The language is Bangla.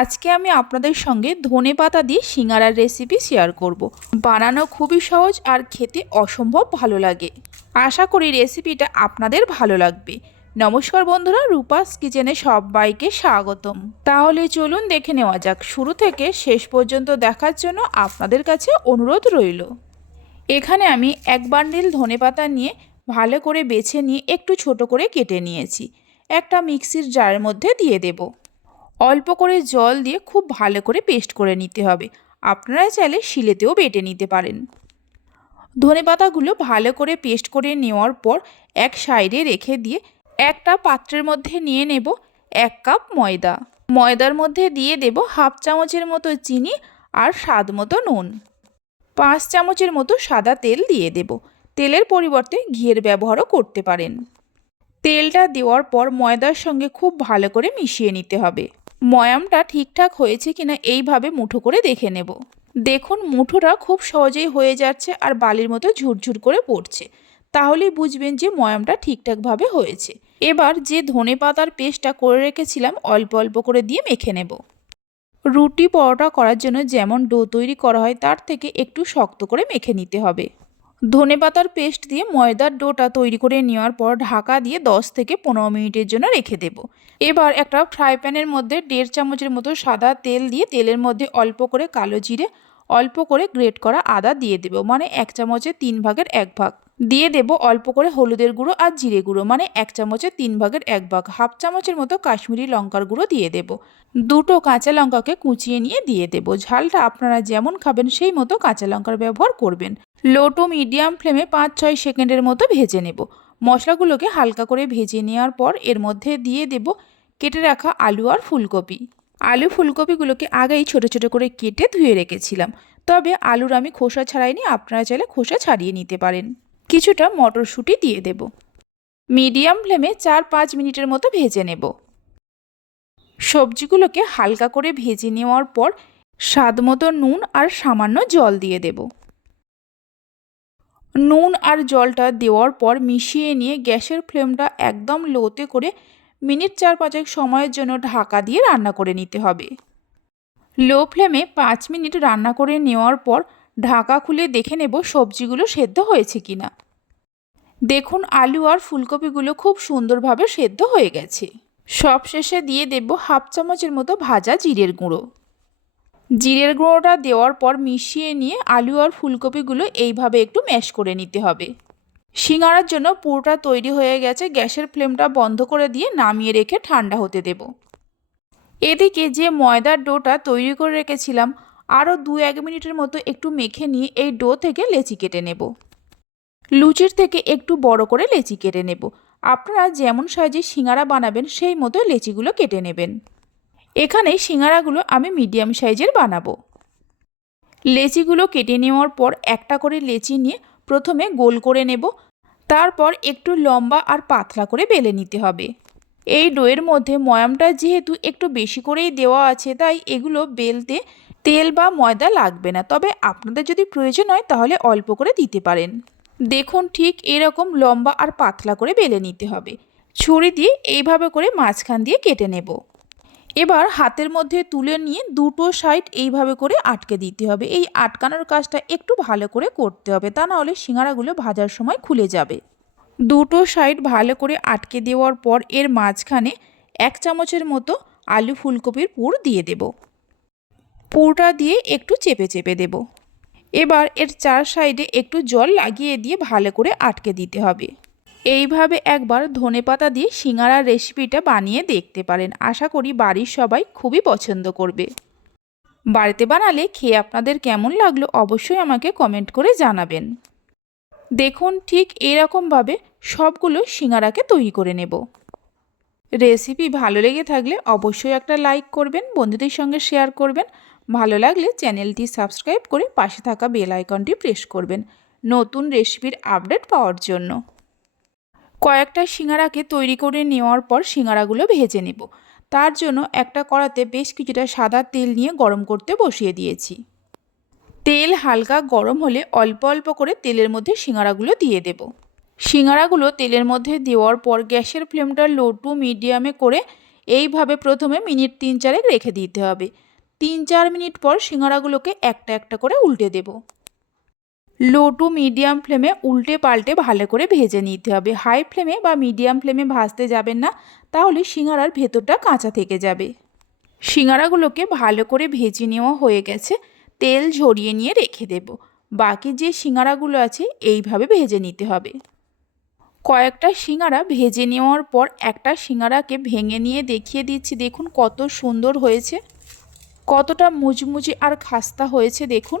আজকে আমি আপনাদের সঙ্গে ধনে পাতা দিয়ে সিঙ্গারার রেসিপি শেয়ার করব। বানানো খুবই সহজ আর খেতে অসম্ভব ভালো লাগে। আশা করি রেসিপিটা আপনাদের ভালো লাগবে। নমস্কার বন্ধুরা, রূপাস কিচেনে সবাইকে স্বাগতম। তাহলে চলুন দেখে নেওয়া যাক। শুরু থেকে শেষ পর্যন্ত দেখার জন্য আপনাদের কাছে অনুরোধ রইল। এখানে আমি এক বান্ডিল ধনে পাতা নিয়ে ভালো করে বেছে নিয়ে একটু ছোট করে কেটে নিয়েছি। একটা মিক্সির জারের মধ্যে দিয়ে দেব। অল্প করে জল দিয়ে খুব ভালো করে পেস্ট করে নিতে হবে। আপনারা চাইলে শিলেতেও বেটে নিতে পারেন। ধনে পাতাগুলো ভালো করে পেস্ট করে নেওয়ার পর এক সাইডে রেখে দিয়ে একটা পাত্রের মধ্যে নিয়ে নেব এক কাপ ময়দা। ময়দার মধ্যে দিয়ে দেব হাফ চামচের মতো চিনি আর স্বাদ মতো নুন। পাঁচ চামচের মতো সাদা তেল দিয়ে দেব। তেলের পরিবর্তে ঘিয়ের ব্যবহারও করতে পারেন। তেলটা দেওয়ার পর ময়দার সঙ্গে খুব ভালো করে মিশিয়ে নিতে হবে। ময়ামটা ঠিকঠাক হয়েছে কিনা এইভাবে মুঠো করে দেখে নেব। দেখুন, মুঠোটা খুব সহজেই হয়ে যাচ্ছে আর বালির মতো ঝুরঝুর করে পড়ছে। তাহলেই বুঝবেন যে ময়ামটা ঠিকঠাকভাবে হয়েছে। এবার যে ধনে পাতার পেস্টটা করে রেখেছিলাম, অল্প অল্প করে দিয়ে মেখে নেব। রুটি পরোটা করার জন্য যেমন ডো তৈরি করা হয়, তার থেকে একটু শক্ত করে মেখে নিতে হবে। ধনে পাতার পেস্ট দিয়ে ময়দার ডোটা তৈরি করে নেওয়ার পর ঢাকা দিয়ে 10 থেকে পনেরো মিনিটের জন্য রেখে দেব। এবার একটা ফ্রাই প্যানের মধ্যে দেড় চামচের মতো সাদা তেল দিয়ে তেলের মধ্যে অল্প করে কালো জিরে অল্প করে গ্রেট করা আদা দিয়ে দেব মানে এক চামচের তিন ভাগের এক ভাগ। দিয়ে দেব অল্প করে হলুদের গুঁড়ো আর জিরে গুঁড়ো মানে এক চামচের তিন ভাগের এক ভাগ। হাফ চামচের মতো কাশ্মীরি লঙ্কার গুঁড়ো দিয়ে দেব। দুটো কাঁচা লঙ্কাকে কুচিয়ে নিয়ে দিয়ে দেব। ঝালটা আপনারা যেমন খাবেন, সেই মতো কাঁচা লঙ্কার ব্যবহার করবেন। লো টু মিডিয়াম ফ্লেমে পাঁচ ছয় সেকেন্ডের মতো ভেজে নেব। মশলাগুলোকে হালকা করে ভেজে নেওয়ার পর এর মধ্যে দিয়ে দেব কেটে রাখা আলু আর ফুলকপি। আলু ফুলকপিগুলোকে আগেই ছোট ছোট করে কেটে ধুয়ে রেখেছিলাম। তবে আলুর আমি খোসা ছাড়াইনি, আপনারা চাইলে খোসা ছাড়িয়ে নিতে পারেন। কিছুটা মটরশুঁটি দিয়ে দেব। মিডিয়াম ফ্লেমে চার পাঁচ মিনিটের মতো ভেজে নেব। সবজিগুলোকে হালকা করে ভেজে নেওয়ার পর স্বাদ মতো নুন আর সামান্য জল দিয়ে দেব। নুন আর জলটা দেওয়ার পর মিশিয়ে নিয়ে গ্যাসের ফ্লেমটা একদম লোতে করে মিনিট চার পাঁচেক সময়ের জন্য ঢাকা দিয়ে রান্না করে নিতে হবে। লো ফ্লেমে পাঁচ মিনিট রান্না করে নেওয়ার পর ঢাকা খুলে দেখে নেব সবজিগুলো সেদ্ধ হয়েছে কি না দেখুন, আলু আর ফুলকপিগুলো খুব সুন্দরভাবে সেদ্ধ হয়ে গেছে। সব শেষে দিয়ে দেব হাফ চামচের মতো ভাজা জিরের গুঁড়ো। জিরের গুঁড়োটা দেওয়ার পর মিশিয়ে নিয়ে আলু আর ফুলকপিগুলো এইভাবে একটু ম্যাশ করে নিতে হবে। সিঙাড়ার জন্য পুরোটা তৈরি হয়ে গেছে, গ্যাসের ফ্লেমটা বন্ধ করে দিয়ে নামিয়ে রেখে ঠান্ডা হতে দেব। এদিকে যে ময়দার ডোটা তৈরি করে রেখেছিলাম আরও দু এক মিনিটের মতো একটু মেখে নিয়ে এই ডো থেকে লেচি কেটে নেব। লুচির থেকে একটু বড় করে লেচি কেটে নেব। আপনারা যেমন সাইজে সিঙ্গারা বানাবেন, সেই মতো লেচিগুলো কেটে নেবেন। এখানে সিঙ্গারাগুলো আমি মিডিয়াম সাইজের বানাবো। লেচিগুলো কেটে নেওয়ার পর একটা করে লেচি নিয়ে প্রথমে গোল করে নেব, তারপর একটু লম্বা আর পাতলা করে বেলে নিতে হবে। এই ডোয়ের মধ্যে ময়ামটা যেহেতু একটু বেশি করেই দেওয়া আছে, তাই এগুলো বেলতে তেল বা ময়দা লাগবে না। তবে আপনাদের যদি প্রয়োজন হয়, তাহলে অল্প করে দিতে পারেন। দেখুন, ঠিক এরকম লম্বা আর পাতলা করে বেলে নিতে হবে। ছুরি দিয়ে এইভাবে করে মাঝখান দিয়ে কেটে নেব। এবার হাতের মধ্যে তুলে নিয়ে দুটো সাইড এইভাবে করে আটকে দিতে হবে। এই আটকানোর কাজটা একটু ভালো করে করতে হবে, তা না হলে সিঙ্গারাগুলো ভাজার সময় খুলে যাবে। দুটো সাইড ভালো করে আটকে দেওয়ার পর এর মাঝখানে এক চামচের মতো আলু ফুলকপির পুর দিয়ে দেব। পুরটা দিয়ে একটু চেপে চেপে দেব। এবার এর চার সাইডে একটু জল লাগিয়ে দিয়ে ভালো করে আটকে দিতে হবে। এইভাবে একবার ধনে পাতা দিয়ে সিঙ্গারার রেসিপিটা বানিয়ে দেখতে পারেন। আশা করি বাড়ির সবাই খুবই পছন্দ করবে। বাড়িতে বানালে খেয়ে আপনাদের কেমন লাগল অবশ্যই আমাকে কমেন্ট করে জানাবেন। দেখুন ঠিক এরকমভাবে সবগুলো সিঙ্গারাকে তৈরি করে নেব। রেসিপি ভালো লেগে থাকলে অবশ্যই একটা লাইক করবেন, বন্ধুদের সঙ্গে শেয়ার করবেন। ভালো লাগলে চ্যানেলটি সাবস্ক্রাইব করে পাশে থাকা বেল আইকনটি প্রেস করবেন। নতুন রেসিপির আপডেট পাওয়ার জন্য। কয়েকটা সিঙ্গারাকে তৈরি করে নেওয়ার পর সিঙ্গারাগুলো ভেজে নেব। তার জন্য একটা কড়াতে বেশ কিছুটা সাদা তেল নিয়ে গরম করতে বসিয়ে দিয়েছি। তেল হালকা গরম হলে অল্প অল্প করে তেলের মধ্যে সিঙ্গারাগুলো দিয়ে দেব। সিঙ্গারাগুলো তেলের মধ্যে দেওয়ার পর গ্যাসের ফ্লেমটা লো টু মিডিয়ামে করে এইভাবে প্রথমে মিনিট তিন চারেক রেখে দিতে হবে। তিন চার মিনিট পর সিঙ্গারাগুলোকে একটা একটা করে উল্টে দেব। লো টু মিডিয়াম ফ্লেমে উল্টে পাল্টে ভালো করে ভেজে নিতে হবে। হাই ফ্লেমে বা মিডিয়াম ফ্লেমে ভাজতে যাবেন না, তাহলে সিঙ্গারার ভেতরটা কাঁচা থেকে যাবে। সিঙ্গারাগুলোকে ভালো করে ভেজে নেওয়া হয়ে গেছে, তেল ঝরিয়ে নিয়ে রেখে দেব। বাকি যে সিঙ্গারাগুলো আছে, এইভাবে ভেজে নিতে হবে। কয়েকটা সিঙ্গারা ভেজে নেওয়ার পর একটা সিঙ্গারাকে ভেঙে নিয়ে দেখিয়ে দিচ্ছি। দেখুন কত সুন্দর হয়েছে। কতটা মুচমুচে আর খাস্তা হয়েছে, দেখুন।